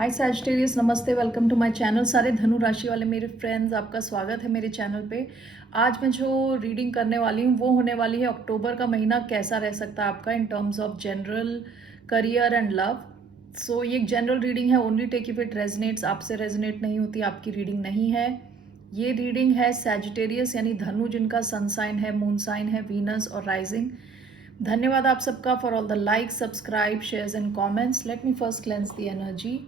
हाय Sagittarius, नमस्ते, welcome to my channel. सारे धनु राशि वाले मेरे फ्रेंड्स, आपका स्वागत है मेरे चैनल पे। आज मैं जो रीडिंग करने वाली हूँ वो होने वाली है अक्टूबर का महीना कैसा रह सकता है आपका in terms of general, career and love. So ये एक जनरल रीडिंग है, only take if it resonates. आपसे रेजनेट नहीं होती आपकी रीडिंग नहीं है। ये रीडिंग है सैजिटेरियस यानी धनु, जिनका सन साइन है, मून साइन है, वीनस और राइजिंग। धन्यवाद आप सबका for all the like, subscribe, shares and comments. Let me first cleanse the energy.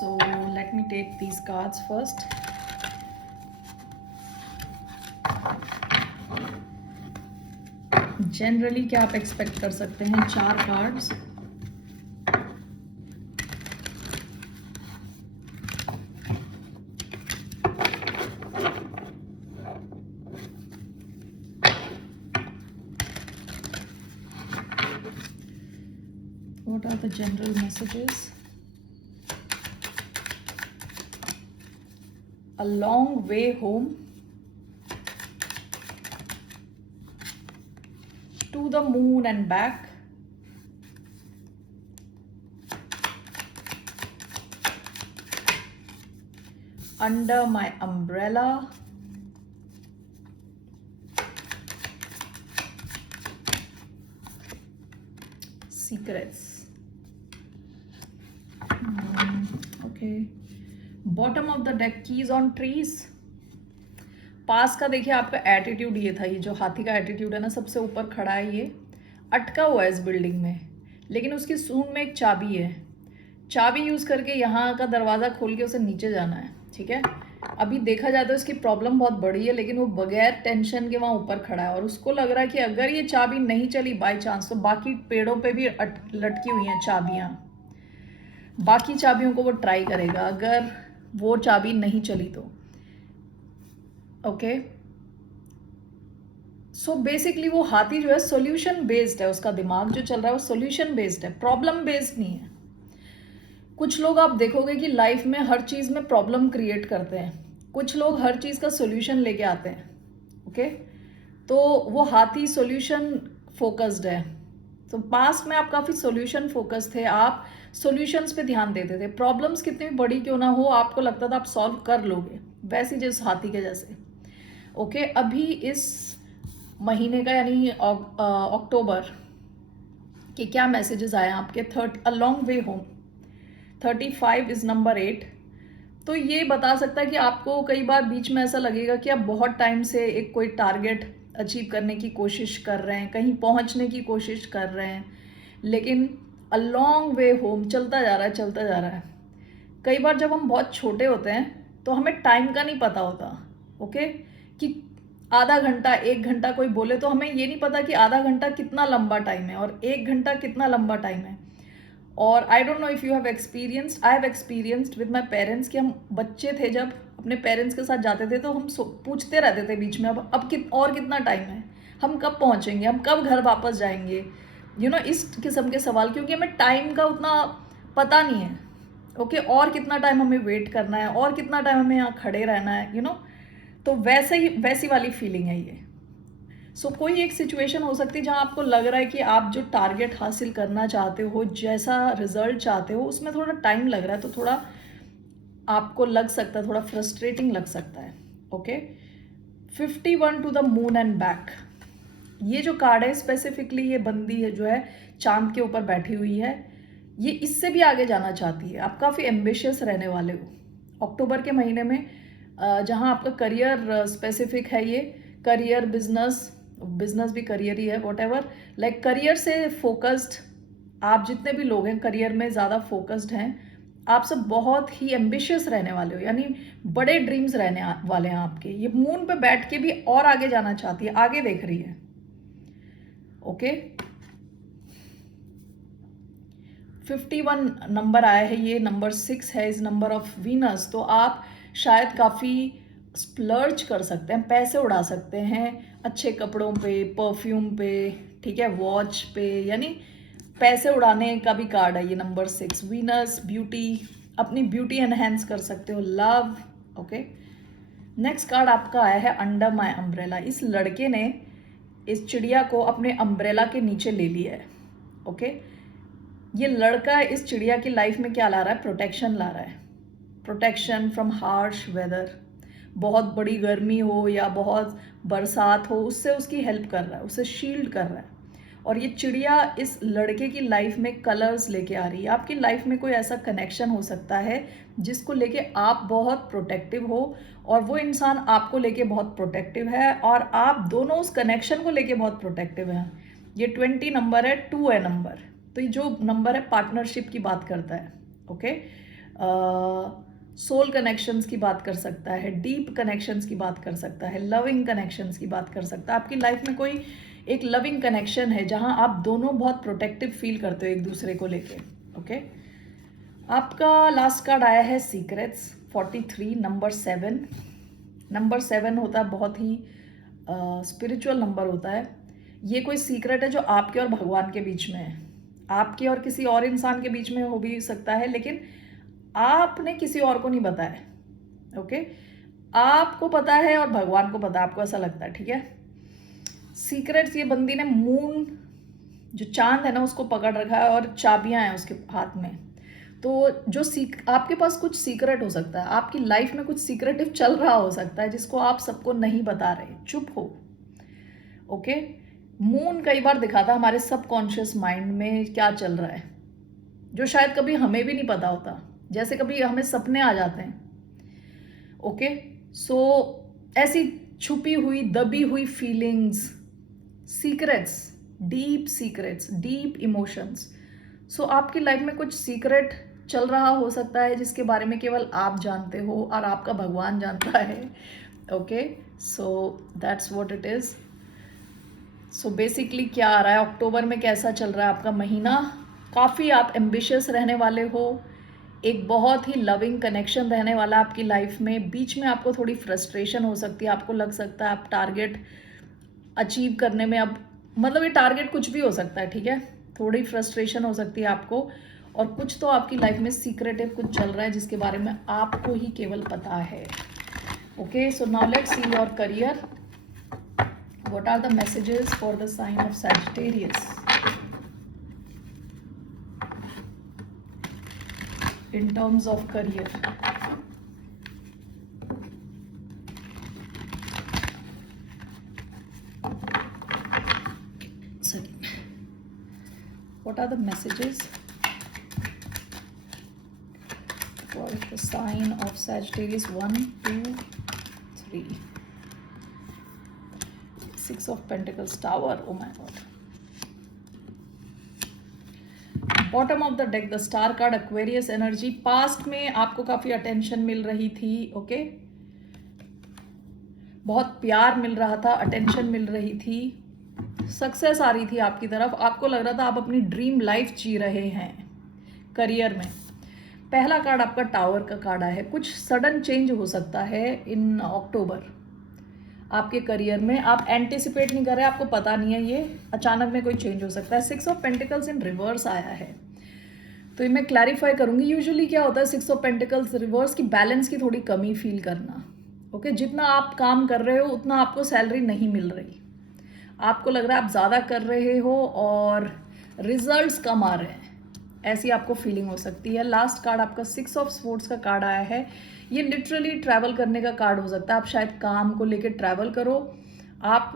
So let me take these cards first. Generally क्या आप एक्सपेक्ट कर सकते हैं? 4 cards. What are the general messages? A long way home, to the moon and back, under my umbrella, secrets. Okay. Bottom of the deck, keys on trees. पास का देखिए आपका attitude ये था, ये जो हाथी का एटीट्यूड है ना, सबसे ऊपर खड़ा है, ये अटका हुआ है इस बिल्डिंग में, लेकिन उसकी सूंड में एक चाबी है। चाबी यूज करके यहाँ का दरवाजा खोल के उसे नीचे जाना है। ठीक है, अभी देखा जाए तो इसकी प्रॉब्लम बहुत बड़ी है, लेकिन वो बगैर टेंशन के वहां ऊपर खड़ा है और उसको लग रहा है कि अगर ये चाबी नहीं चली बाई चांस, तो बाकी पेड़ों पे भी लटकी हुई हैं चाबियां। बाकी चाबियों को वो ट्राई करेगा अगर वो चाबी नहीं चली तो। ओके, सो बेसिकली वो हाथी जो है सॉल्यूशन बेस्ड है, उसका दिमाग जो चल रहा है वो सॉल्यूशन बेस्ड है, प्रॉब्लम बेस्ड नहीं है। कुछ लोग आप देखोगे कि लाइफ में हर चीज में प्रॉब्लम क्रिएट करते हैं, कुछ लोग हर चीज का सॉल्यूशन लेके आते हैं। ओके, तो वो हाथी सॉल्यूशन फोकस्ड है। तो पास्ट में आप काफी सॉल्यूशन फोकस थे, आप सॉल्यूशंस पे ध्यान देते थे। प्रॉब्लम्स कितनी भी बड़ी क्यों ना हो, आपको लगता था आप सॉल्व कर लोगे, वैसे जिस हाथी के जैसे। ओके, अभी इस महीने का यानी अक्टूबर के क्या मैसेजेस आए आपके? A long way home, 35 is number 8। तो ये बता सकता है कि आपको कई बार बीच में ऐसा लगेगा कि आप बहुत टाइम से एक कोई टारगेट अचीव करने की कोशिश कर रहे हैं, कहीं पहुंचने की कोशिश कर रहे हैं, लेकिन अ लॉन्ग वे होम चलता जा रहा है, चलता जा रहा है। कई बार जब हम बहुत छोटे होते हैं तो हमें टाइम का नहीं पता होता। ओके, कि आधा घंटा, 1 घंटा कोई बोले तो हमें ये नहीं पता कि आधा घंटा कितना लंबा टाइम है और 1 घंटा कितना लंबा टाइम है। और I don't know if you have experienced, I have experienced with my parents कि हम बच्चे थे जब अपने पेरेंट्स के साथ जाते थे तो हम पूछते रहते थे बीच में, अब और कितना टाइम है, हम कब पहुंचेंगे, हम कब घर वापस जाएंगे, इस किस्म के सवाल, क्योंकि हमें टाइम का उतना पता नहीं है। ओके, और कितना टाइम हमें वेट करना है, और कितना टाइम हमें यहाँ खड़े रहना है, तो वैसी वाली फीलिंग है ये। सो कोई एक सिचुएशन हो सकती है जहां आपको लग रहा है कि आप जो टारगेट हासिल करना चाहते हो, जैसा रिजल्ट चाहते हो, उसमें थोड़ा टाइम लग रहा है, तो थोड़ा आपको लग सकता है, थोड़ा फ्रस्ट्रेटिंग लग सकता है। Okay, 51 to the moon and back, ये जो कार्ड है स्पेसिफिकली, ये बंदी है जो है चांद के ऊपर बैठी हुई है, ये इससे भी आगे जाना चाहती है। आप काफी एम्बिशियस रहने वाले हो अक्टूबर के महीने में, जहां आपका करियर स्पेसिफिक है, ये करियर, बिजनेस भी करियर ही है, वॉट एवर, लाइक करियर से फोकस्ड आप जितने भी लोग हैं करियर में ज़्यादा फोकस्ड हैं। आप सब बहुत ही एम्बिशियस रहने वाले हो, यानी बड़े ड्रीम्स रहने वाले हैं आपके। ये मून पे बैठ के भी और आगे जाना चाहती है, आगे देख रही है। ओके, 51 नंबर आया है, ये नंबर 6 है, इस नंबर ऑफ वीनस। तो आप शायद काफ़ी स्प्लर्ज कर सकते हैं, पैसे उड़ा सकते हैं अच्छे कपड़ों पे, परफ्यूम पे, ठीक है, वॉच पे, यानी पैसे उड़ाने का भी कार्ड है ये नंबर 6। वीनस, ब्यूटी, अपनी ब्यूटी एनहेंस कर सकते हो, लव। ओके, नेक्स्ट कार्ड आपका आया है अंडर माय अम्ब्रेला। इस लड़के ने इस चिड़िया को अपने अम्ब्रेला के नीचे ले लिया है। ओके, ये लड़का इस चिड़िया की लाइफ में क्या ला रहा है? प्रोटेक्शन ला रहा है। प्रोटेक्शन फ्रॉम हार्श वेदर, बहुत बड़ी गर्मी हो या बहुत बरसात हो, उससे उसकी हेल्प कर रहा है, उसे शील्ड कर रहा है। और ये चिड़िया इस लड़के की लाइफ में कलर्स लेके आ रही है। आपकी लाइफ में कोई ऐसा कनेक्शन हो सकता है जिसको लेके आप बहुत प्रोटेक्टिव हो और वो इंसान आपको लेके बहुत प्रोटेक्टिव है और आप दोनों उस कनेक्शन को लेके बहुत प्रोटेक्टिव हैं। ये 20 नंबर है, 2 है नंबर, तो ये जो नंबर है पार्टनरशिप की बात करता है। ओके, सोल कनेक्शंस की बात कर सकता है, डीप कनेक्शंस की बात कर सकता है, लविंग कनेक्शंस की बात कर सकता है। आपकी लाइफ में कोई एक लविंग कनेक्शन है जहां आप दोनों बहुत प्रोटेक्टिव फील करते हो एक दूसरे को लेके। ओके, आपका लास्ट कार्ड आया है सीक्रेट्स 43 नंबर 7। नंबर 7 होता है बहुत ही स्पिरिचुअल नंबर होता है। ये कोई सीक्रेट है जो आपके और भगवान के बीच में है, आपके और किसी और इंसान के बीच में हो भी सकता है, लेकिन आपने किसी और को नहीं बताया। ओके, आपको पता है और भगवान को पता है, आपको ऐसा लगता है, ठीक है। सीक्रेट्स, ये बंदी ने मून जो चांद है ना उसको पकड़ रखा है और चाबियां हैं उसके हाथ में। तो जो आपके पास कुछ सीक्रेट हो सकता है, आपकी लाइफ में कुछ सीक्रेटिव चल रहा हो सकता है जिसको आप सबको नहीं बता रहे, चुप हो। ओके, मून कई बार दिखाता है हमारे सबकॉन्शियस माइंड में क्या चल रहा है, जो शायद कभी हमें भी नहीं पता होता, जैसे कभी हमें सपने आ जाते हैं। ओके, सो ऐसी छुपी हुई दबी हुई फीलिंग्स, सीक्रेट्स, डीप इमोशंस। सो आपकी लाइफ में कुछ सीक्रेट चल रहा हो सकता है जिसके बारे में केवल आप जानते हो और आपका भगवान जानता है। Okay, so that's what it is. So basically क्या आ रहा है, अक्टूबर में कैसा चल रहा है आपका महीना? काफ़ी आप एम्बिशियस रहने वाले हो, एक बहुत ही लविंग कनेक्शन रहने वाला है आपकी लाइफ में। बीच में आपको थोड़ी फ्रस्ट्रेशन हो सकती है, आपको लग सकता है आप टारगेट अचीव करने में, अब मतलब ये टारगेट कुछ भी हो सकता है, ठीक है। थोड़ी फ्रस्ट्रेशन हो सकती है आपको, और कुछ तो आपकी लाइफ में सीक्रेटिव कुछ चल रहा है जिसके बारे में आपको ही केवल पता है। Okay, so now let's see your career. What are the messages for the sign of Sagittarius in terms of career? Sorry. What are the messages for the sign of Sagittarius? 1, 2, 3. 6 of Pentacles, Tower. Oh my God. Bottom of the deck the star card, Aquarius energy. Past में आपको काफी attention मिल रही थी। Okay, बहुत प्यार मिल रहा था, attention मिल रही थी, सक्सेस आ रही थी आपकी तरफ, आपको लग रहा था आप अपनी ड्रीम लाइफ जी रहे हैं करियर में। पहला कार्ड आपका टावर का कार्ड है। कुछ सडन चेंज हो सकता है इन अक्टूबर आपके करियर में, आप एंटिसिपेट नहीं कर रहे, आपको पता नहीं है, ये अचानक में कोई चेंज हो सकता है। 6 ऑफ पेंटिकल्स इन रिवर्स आया है, तो ये मैं क्लैरिफाई करूंगी। यूजुअली क्या होता है 6 ऑफ पेंटिकल्स रिवर्स की बैलेंस की थोड़ी कमी फील करना। ओके, जितना आप काम कर रहे हो उतना आपको सैलरी नहीं मिल रही, आपको लग रहा है आप ज़्यादा कर रहे हो और रिजल्ट्स कम आ रहे हैं, ऐसी आपको फीलिंग हो सकती है। लास्ट कार्ड आपका 6 ऑफ स्पोर्ट्स का कार्ड आया है। ये लिटरली ट्रैवल करने का कार्ड हो सकता है, आप शायद काम को लेके ट्रैवल करो। आप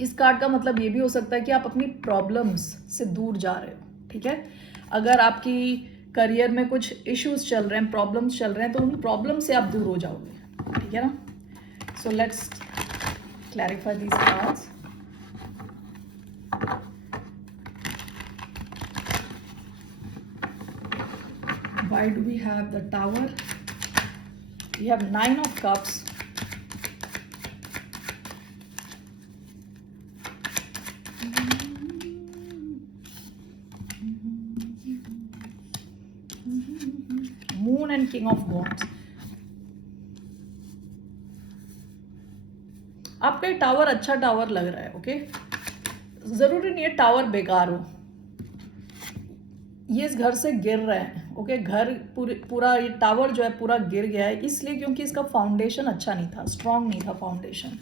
इस कार्ड का मतलब ये भी हो सकता है कि आप अपनी प्रॉब्लम्स से दूर जा रहे हो, ठीक है। अगर आपकी करियर में कुछ इश्यूज चल रहे हैं, प्रॉब्लम्स चल रहे हैं, तो उन प्रॉब्लम से आप दूर हो जाओगे, ठीक है ना। सो let's clarify these cards. Why do we have the Tower? We have 9 of Cups. Moon and King of Wands. आपका ये टावर अच्छा टावर लग रहा है। ओके, जरूरी नहीं है टावर बेकार हो, ये इस घर से गिर रहे हैं। ओके, घर पूरा ये टावर जो है पूरा गिर गया है, इसलिए क्योंकि इसका फाउंडेशन अच्छा नहीं था, स्ट्रांग नहीं था foundation.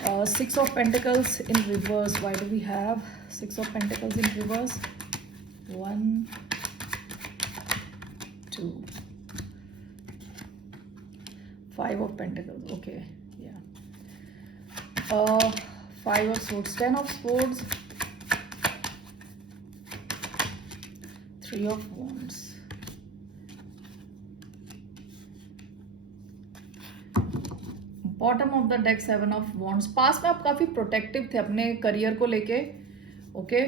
6 of Pentacles in reverse. Why do we have 6 of Pentacles in reverse? 1, 2, 5 of Pentacles. Okay, yeah. 5 of Swords, 10 of Swords, 3 of Wands. Bottom of the deck 7 of wands. पास में आप काफी protective थे अपने career को लेके, okay,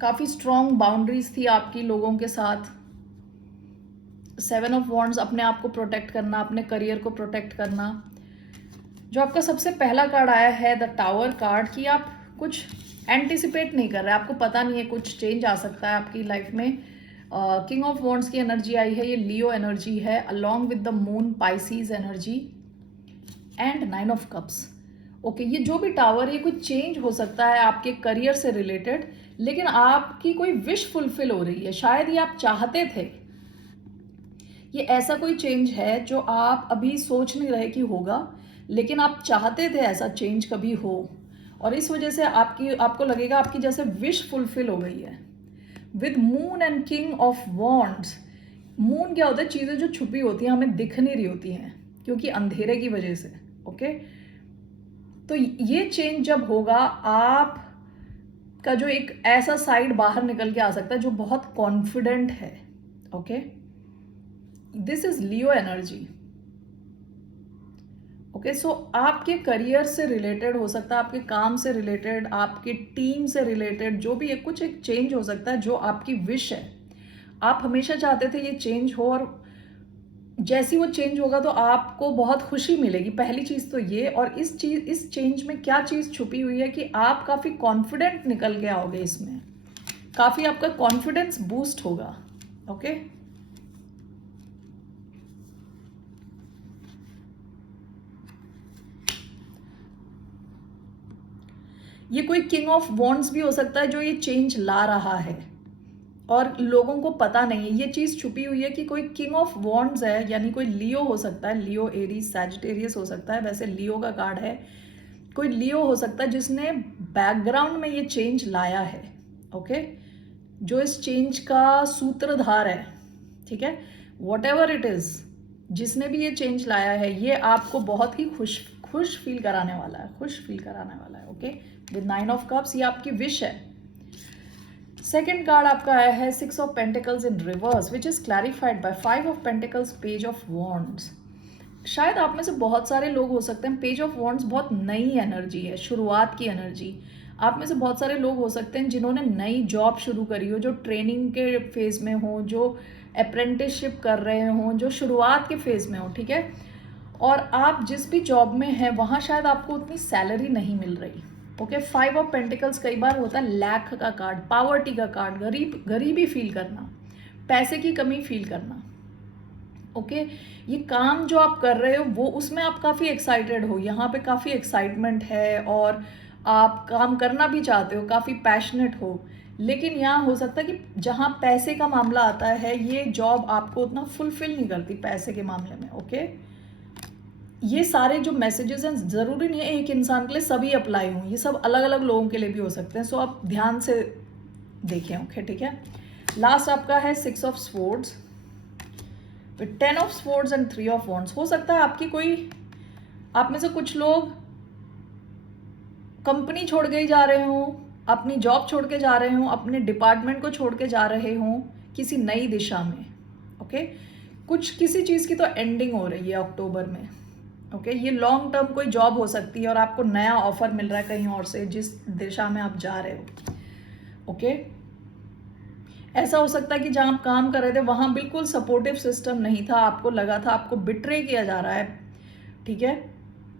काफी strong boundaries थी आपकी लोगों के साथ। 7 ऑफ वॉन्ड्स, अपने आप को प्रोटेक्ट करना, अपने करियर को प्रोटेक्ट करना। जो आपका सबसे पहला कार्ड आया है द टावर कार्ड, कि आप कुछ एंटिसिपेट नहीं कर रहे, आपको पता नहीं है कुछ चेंज आ सकता है आपकी लाइफ में। किंग ऑफ वॉन्ड्स की एनर्जी आई है, ये लियो एनर्जी है, along with the moon Pisces energy, and 9 of cups. Okay, ये जो भी टावर, ये कुछ चेंज हो सकता है आपके करियर से रिलेटेड, लेकिन आपकी कोई विश फुलफिल हो रही है, शायद ये आप चाहते थे। ये ऐसा कोई चेंज है जो आप अभी सोच नहीं रहे कि होगा, लेकिन आप चाहते थे ऐसा चेंज कभी हो, और इस वजह से आपको लगेगा आपकी जैसे विश फुलफिल हो गई है। With moon and king of wands, moon क्या होता है, चीजें जो छुपी होती हैं हमें दिख नहीं रही होती हैं क्योंकि अंधेरे की वजह से। ओके, तो ये चेंज जब होगा, आप का जो एक ऐसा साइड बाहर निकल के आ सकता है जो बहुत कॉन्फिडेंट है। Okay, this is Leo energy. Okay, so आपके करियर से रिलेटेड हो सकता है, आपके काम से रिलेटेड, आपकी टीम से रिलेटेड, जो भी है, कुछ एक चेंज हो सकता है जो आपकी विश है। आप हमेशा चाहते थे ये चेंज हो, और जैसी वो चेंज होगा तो आपको बहुत खुशी मिलेगी, पहली चीज तो ये। और इस चेंज में क्या चीज छुपी हुई है कि आप काफी कॉन्फिडेंट निकल के आओगे, इसमें काफी आपका कॉन्फिडेंस बूस्ट होगा। ओके, ये कोई किंग ऑफ वॉन्ड्स भी हो सकता है जो ये चेंज ला रहा है और लोगों को पता नहीं है, ये चीज छुपी हुई है कि कोई किंग ऑफ वॉन्ड्स है, यानी कोई लियो हो सकता है, लियो, एरीज, सैजिटेरियस हो सकता है। वैसे लियो का कार्ड है, कोई लियो हो सकता है जिसने बैकग्राउंड में ये चेंज लाया है। ओके, जो इस चेंज का सूत्रधार है, ठीक है, वॉट एवर इट इज, जिसने भी ये चेंज लाया है, ये आपको बहुत ही खुश फील कराने वाला है, खुश फील कराने वाला है। ओके, विद 9 ऑफ कप्स, ये आपकी विश है। सेकेंड कार्ड आपका आया है 6 of pentacles in reverse, which is clarified by 5 of pentacles, page of wands. शायद आप में से बहुत सारे लोग हो सकते हैं, पेज ऑफ वॉन्ड्स बहुत नई एनर्जी है, शुरुआत की एनर्जी। आप में से बहुत सारे लोग हो सकते हैं जिन्होंने नई जॉब शुरू करी हो, जो ट्रेनिंग के फेज में हो, जो अप्रेंटिसशिप कर रहे हो, जो शुरुआत के फेज में हो, ठीक है। और आप जिस भी जॉब में हैं वहाँ शायद आपको उतनी सैलरी नहीं मिल रही। ओके, 5 ऑफ पेंटिकल्स कई बार होता है लैक का कार्ड, पावर्टी का कार्ड, गरीबी फील करना, पैसे की कमी फील करना। ओके, ये काम जो आप कर रहे हो वो, उसमें आप काफ़ी एक्साइटेड हो, यहाँ पे काफ़ी एक्साइटमेंट है और आप काम करना भी चाहते हो, काफ़ी पैशनेट हो, लेकिन यहाँ हो सकता है कि जहाँ पैसे का मामला आता है, ये जॉब आपको उतना फुलफिल नहीं करती पैसे के मामले में। ओके, ये सारे जो मैसेजेस हैं, ज़रूरी नहीं है एक इंसान के लिए सभी अप्लाई हों, ये सब अलग अलग लोगों के लिए भी हो सकते हैं, सो आप ध्यान से देखें। ओके, ठीक है। लास्ट आपका है 6 of swords, 10 of swords and 3 of wands. हो सकता है आपकी कोई, आप में से कुछ लोग कंपनी छोड़ के ही जा रहे हों, अपनी जॉब छोड़ के जा रहे हों, अपने डिपार्टमेंट को छोड़ के जा रहे हों किसी नई दिशा में। ओके, कुछ किसी चीज़ की तो एंडिंग हो रही है अक्टूबर में। ओके, ये लॉन्ग टर्म कोई जॉब हो सकती है और आपको नया ऑफर मिल रहा है कहीं और से, जिस दिशा में आप जा रहे हो। ओके, ऐसा हो सकता है कि जहाँ आप काम कर रहे थे वहाँ बिल्कुल सपोर्टिव सिस्टम नहीं था, आपको लगा था आपको बिट्रे किया जा रहा है, ठीक है,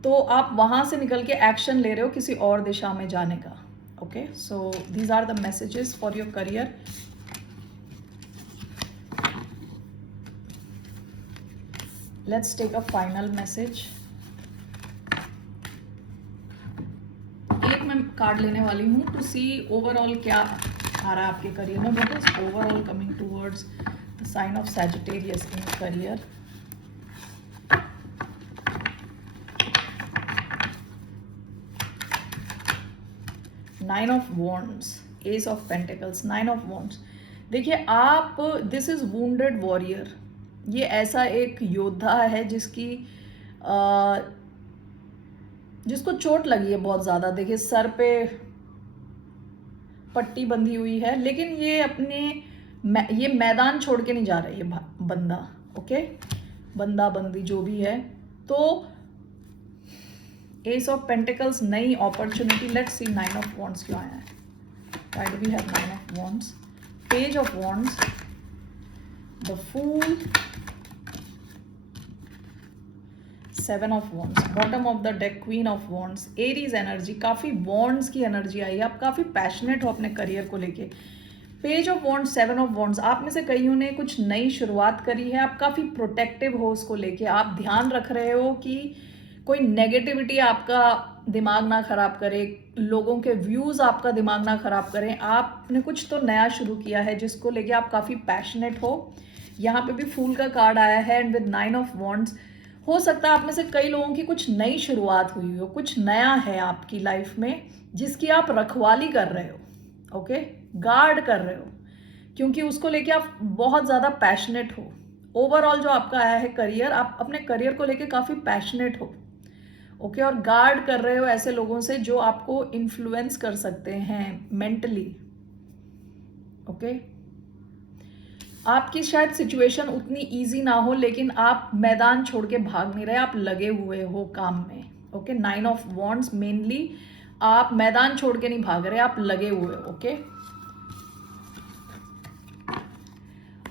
तो आप वहाँ से निकल के एक्शन ले रहे हो किसी और दिशा में जाने का। Okay, so these are the messages for your career. Let's take a final message. एक मैं कार्ड लेने वाली हूँ टू सी ओवरऑल क्या आ रहा है आपके करियर में? What is overall coming towards the sign of Sagittarius in career? Nine of wands, ace of pentacles, nine of wands. देखिए आप, दिस इज वुंडेड वॉरियर, ये ऐसा एक योद्धा है जिसको चोट लगी है बहुत ज़्यादा। देखिए सर पे पट्टी बंधी हुई है, लेकिन ये मैदान छोड़ के नहीं जा रहा है ये बंदा। ओके, बंदा बंदी जो भी है। तो एस ऑफ पेंटिकल्स, नई opportunity. Let's see nine of wands क्यों आया है? Why do we have nine of wands? Page of wands, the fool, seven of wands, bottom of the deck, queen of wands, Aries energy. काफ़ी wands की energy आई है, आप काफ़ी passionate हो अपने करियर को लेके। Page of wands, seven of wands, आप में से कईयों ने कुछ नई शुरुआत करी है, आप काफ़ी प्रोटेक्टिव हो उसको लेके। आप ध्यान रख रहे हो कि कोई नेगेटिविटी आपका दिमाग ना खराब करे, लोगों के व्यूज़ आपका दिमाग ना खराब करें। आपने कुछ तो नया शुरू किया है जिसको लेके आप काफ़ी पैशनेट हो। यहाँ पे भी फूल का कार्ड आया है and with nine of wands. हो सकता है आप में से कई लोगों की कुछ नई शुरुआत हुई हो, कुछ नया है आपकी लाइफ में जिसकी आप रखवाली कर रहे हो, ओके, गार्ड कर रहे हो, क्योंकि उसको लेके आप बहुत ज़्यादा पैशनेट हो। ओवरऑल जो आपका आया है करियर, आप अपने करियर को लेके काफ़ी पैशनेट हो, ओके, और गार्ड कर रहे हो ऐसे लोगों से जो आपको इन्फ्लुएंस कर सकते हैं मेंटली, ओके। आपकी शायद सिचुएशन उतनी इजी ना हो, लेकिन आप मैदान छोड़ के भाग नहीं रहे, आप लगे हुए हो काम में, okay. Nine of wands, mainly आप मैदान छोड़ के नहीं भाग रहे, आप लगे हुए हो, ओके।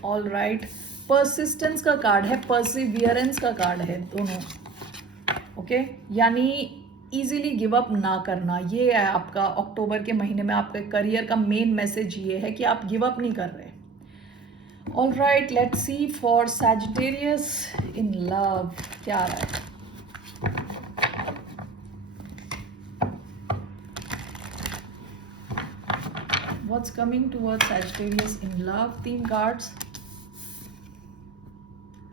ऑल राइट, परसिस्टेंस का कार्ड है, परसिवियरेंस का कार्ड है, दोनों, ओके। यानी इजीली गिव अप ना करना, ये है आपका अक्टूबर के महीने में आपके करियर का मेन मैसेज ये है कि आप गिव अप नहीं कर रहे। All right, let's see for Sagittarius in love. क्या आ रहा है? What's coming towards Sagittarius in love? 3 cards.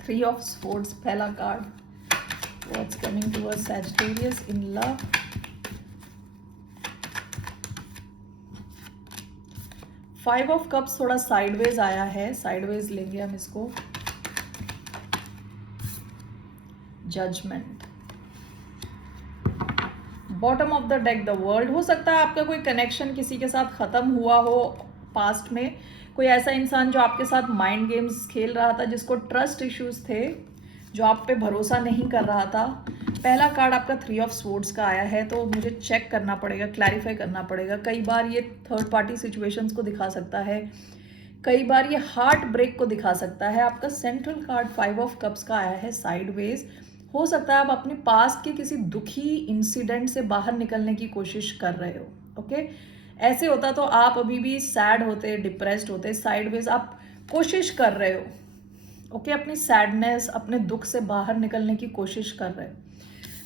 3 of Swords, पहला card. What's coming towards Sagittarius in love? 5 of cups थोड़ा साइडवेज आया है, साइडवेज लेंगे हम इसको। Judgement, bottom of the deck, the world. हो सकता है आपका कोई कनेक्शन किसी के साथ खत्म हुआ हो पास्ट में, कोई ऐसा इंसान जो आपके साथ माइंड गेम्स खेल रहा था, जिसको ट्रस्ट इश्यूज थे, जो आप पे भरोसा नहीं कर रहा था। पहला कार्ड आपका 3 ऑफ स्वॉर्ड्स का आया है, तो मुझे चेक करना पड़ेगा, क्लैरिफाई करना पड़ेगा। कई बार ये थर्ड पार्टी सिचुएशंस को दिखा सकता है, कई बार ये हार्ट ब्रेक को दिखा सकता है। आपका सेंट्रल कार्ड 5 ऑफ कप्स का आया है साइडवेज। हो सकता है आप अपने पास्ट के किसी दुखी इंसिडेंट से बाहर निकलने की कोशिश कर रहे हो, ओके। ऐसे होता तो आप अभी भी सैड होते, डिप्रेस्ड होते। साइडवेज आप कोशिश कर रहे हो, ओके, अपनी सैडनेस, अपने दुख से बाहर निकलने की कोशिश कर रहे हो।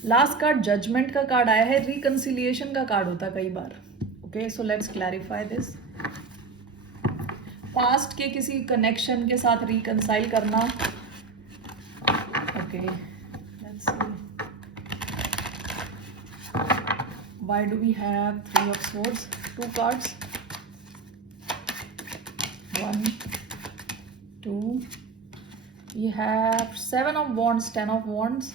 लास्ट कार्ड जजमेंट का कार्ड आया है, रिकंसिलिएशन का कार्ड होता है कई बार, okay. So let's clarify this. Past के किसी कनेक्शन के साथ रिकंसाइल करना, okay. Let's see why do we have 3 of swords, 2 cards, 1 2, we have 7 of wands, 10 of wands.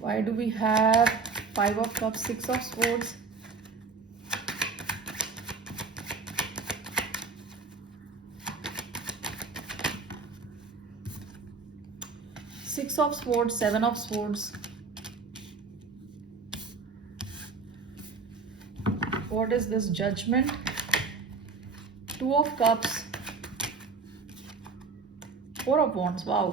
Why do we have 5 of cups, 6 of swords? Six of swords, 7 of swords. What is this? Judgment, 2 of cups, 4 of wands. Wow.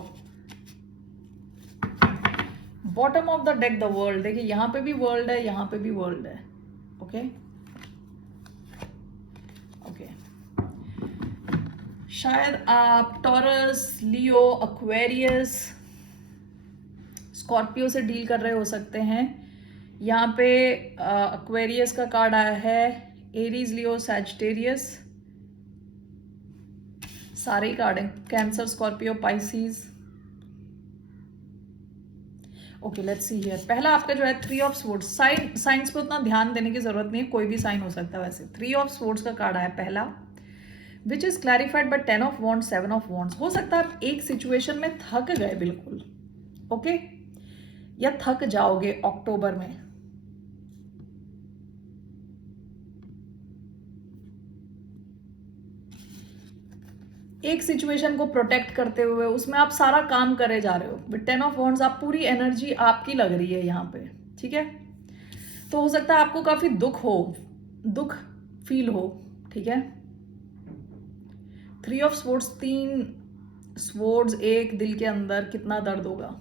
Bottom of the deck, the world. देखिए यहाँ पे भी world है, यहाँ पे भी world है, okay okay. शायद आप टॉरस, लियो, एक्वेरियस, स्कॉर्पियो से डील कर रहे हो सकते हैं। यहाँ पे एक्वेरियस का कार्ड आया है, एरीज, लियो, सैजिटेरियस, सारे ही कार्ड हैं, cancer, Scorpio, Pisces. Okay, let's see here. पहला आपका जो है 3 ऑफ स्वॉर्ड्स। साइंस पे उतना ध्यान देने की जरूरत नहीं है, कोई भी साइन हो सकता है वैसे। 3 ऑफ स्वॉर्ड्स का कार्ड आया पहला, which is clarified by 10 of wands, 7 of wands. हो सकता है आप एक सिचुएशन में थक गए बिल्कुल, ओके, या थक जाओगे अक्टूबर में। एक सिचुएशन को प्रोटेक्ट करते हुए उसमें आप सारा काम करे जा रहे हो। विद 10 ऑफ वॉन्ड्स आप पूरी एनर्जी आपकी लग रही है यहाँ पे, ठीक है। तो हो सकता है आपको काफी दुख फील हो, ठीक है। 3 ऑफ स्वॉर्ड्स, 3 स्वॉर्ड्स एक दिल के अंदर, कितना दर्द होगा।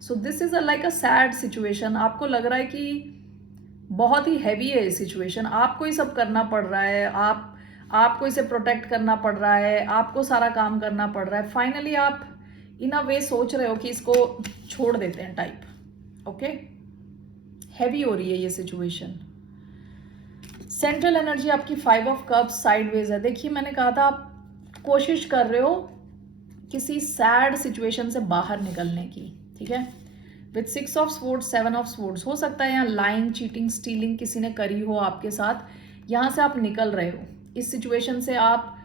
So this is like a sad situation. आपको लग रहा है कि बहुत ही हैवी है ये सिचुएशन, आपको ही सब करना पड़ रहा है, आपको इसे प्रोटेक्ट करना पड़ रहा है, आपको सारा काम करना पड़ रहा है। फाइनली आप इन अ वे सोच रहे हो कि इसको छोड़ देते हैं टाइप, ओके। हैवी हो रही है ये सिचुएशन। सेंट्रल एनर्जी आपकी 5 ऑफ कप्स साइडवेज है। देखिए मैंने कहा था आप कोशिश कर रहे हो किसी सैड सिचुएशन से बाहर निकलने की, ठीक है। With 6 of swords, 7 of swords, हो सकता है यहाँ लाइंग, चीटिंग, स्टीलिंग किसी ने करी हो आपके साथ, यहाँ से आप निकल रहे हो इस सिचुएशन से। आप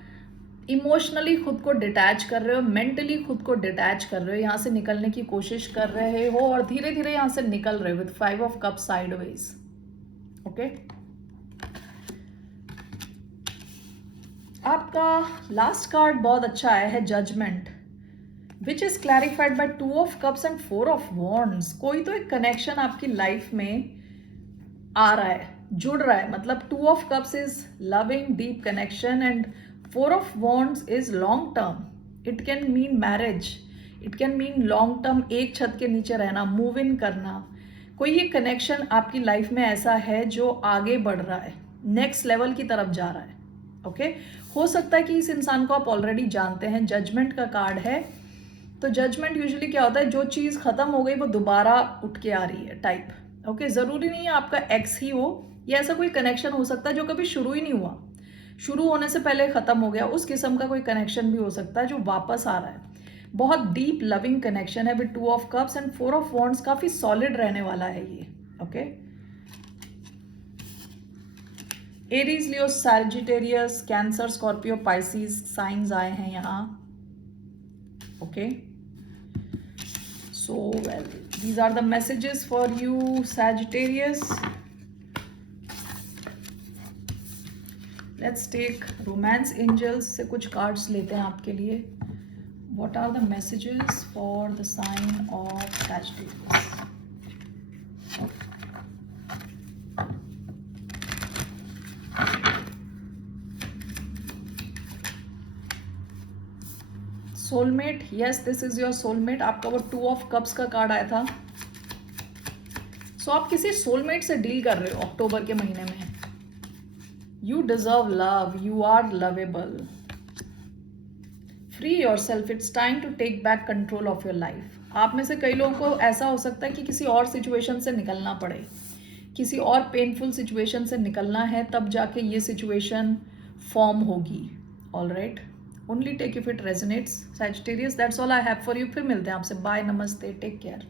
इमोशनली खुद को डिटैच कर रहे हो, मेंटली खुद को डिटैच कर रहे हो, यहाँ से निकलने की कोशिश कर रहे हो और धीरे धीरे यहाँ से निकल रहे हो with 5 of cup sideways, okay. आपका लास्ट कार्ड बहुत अच्छा आया है, judgement, which is clarified by 2 of cups and 4 of wands. कोई तो एक कनेक्शन आपकी लाइफ में आ रहा है, जुड़ रहा है। मतलब 2 of cups is loving deep connection and 4 of wands is long term. It can mean marriage, it can mean long term, एक छत के नीचे रहना, मूव इन करना। कोई ये कनेक्शन आपकी लाइफ में ऐसा है जो आगे बढ़ रहा है, नेक्स्ट लेवल की तरफ जा रहा है, ओके। हो सकता है कि इस इंसान को आप ऑलरेडी जानते हैं। जजमेंट का कार्ड है, तो जजमेंट यूजुअली क्या होता है, जो चीज़ खत्म हो गई वो दोबारा उठ के आ रही है टाइप, ओके। जरूरी नहीं है आपका एक्स ही हो, या ऐसा कोई कनेक्शन हो सकता है जो कभी शुरू ही नहीं हुआ, शुरू होने से पहले खत्म हो गया, उस किस्म का कोई कनेक्शन भी हो सकता है जो वापस आ रहा है। बहुत डीप लविंग कनेक्शन है with 2 of cups and 4 of wands. काफी सॉलिड रहने वाला है ये, okay. Aries, Leo, Sagittarius, Cancer, Scorpio, Pisces signs आए हैं यहाँ, okay. So well, these are the messages for you, Sagittarius. Let's take romance angels से कुछ cards लेते हैं आपके लिए. What are the messages for the sign of Sagittarius? Soulmate, yes this is your soulmate. आपका वो 2 ऑफ कप्स का card आया था। सो आप किसी सोलमेट से डील कर रहे हो अक्टूबर के महीने में। You deserve love, you are lovable. Free your self, it's time to take back control of your life. आप में से कई लोगों को ऐसा हो सकता है कि किसी और सिचुएशन से निकलना पड़े, किसी और पेनफुल सिचुएशन से निकलना है, तब जाके ये सिचुएशन फॉर्म होगी। All right, only take if it resonates. Sagittarius, that's all I have for you. फिर मिलते हैं आपसे। बाय, नमस्ते, टेक केयर।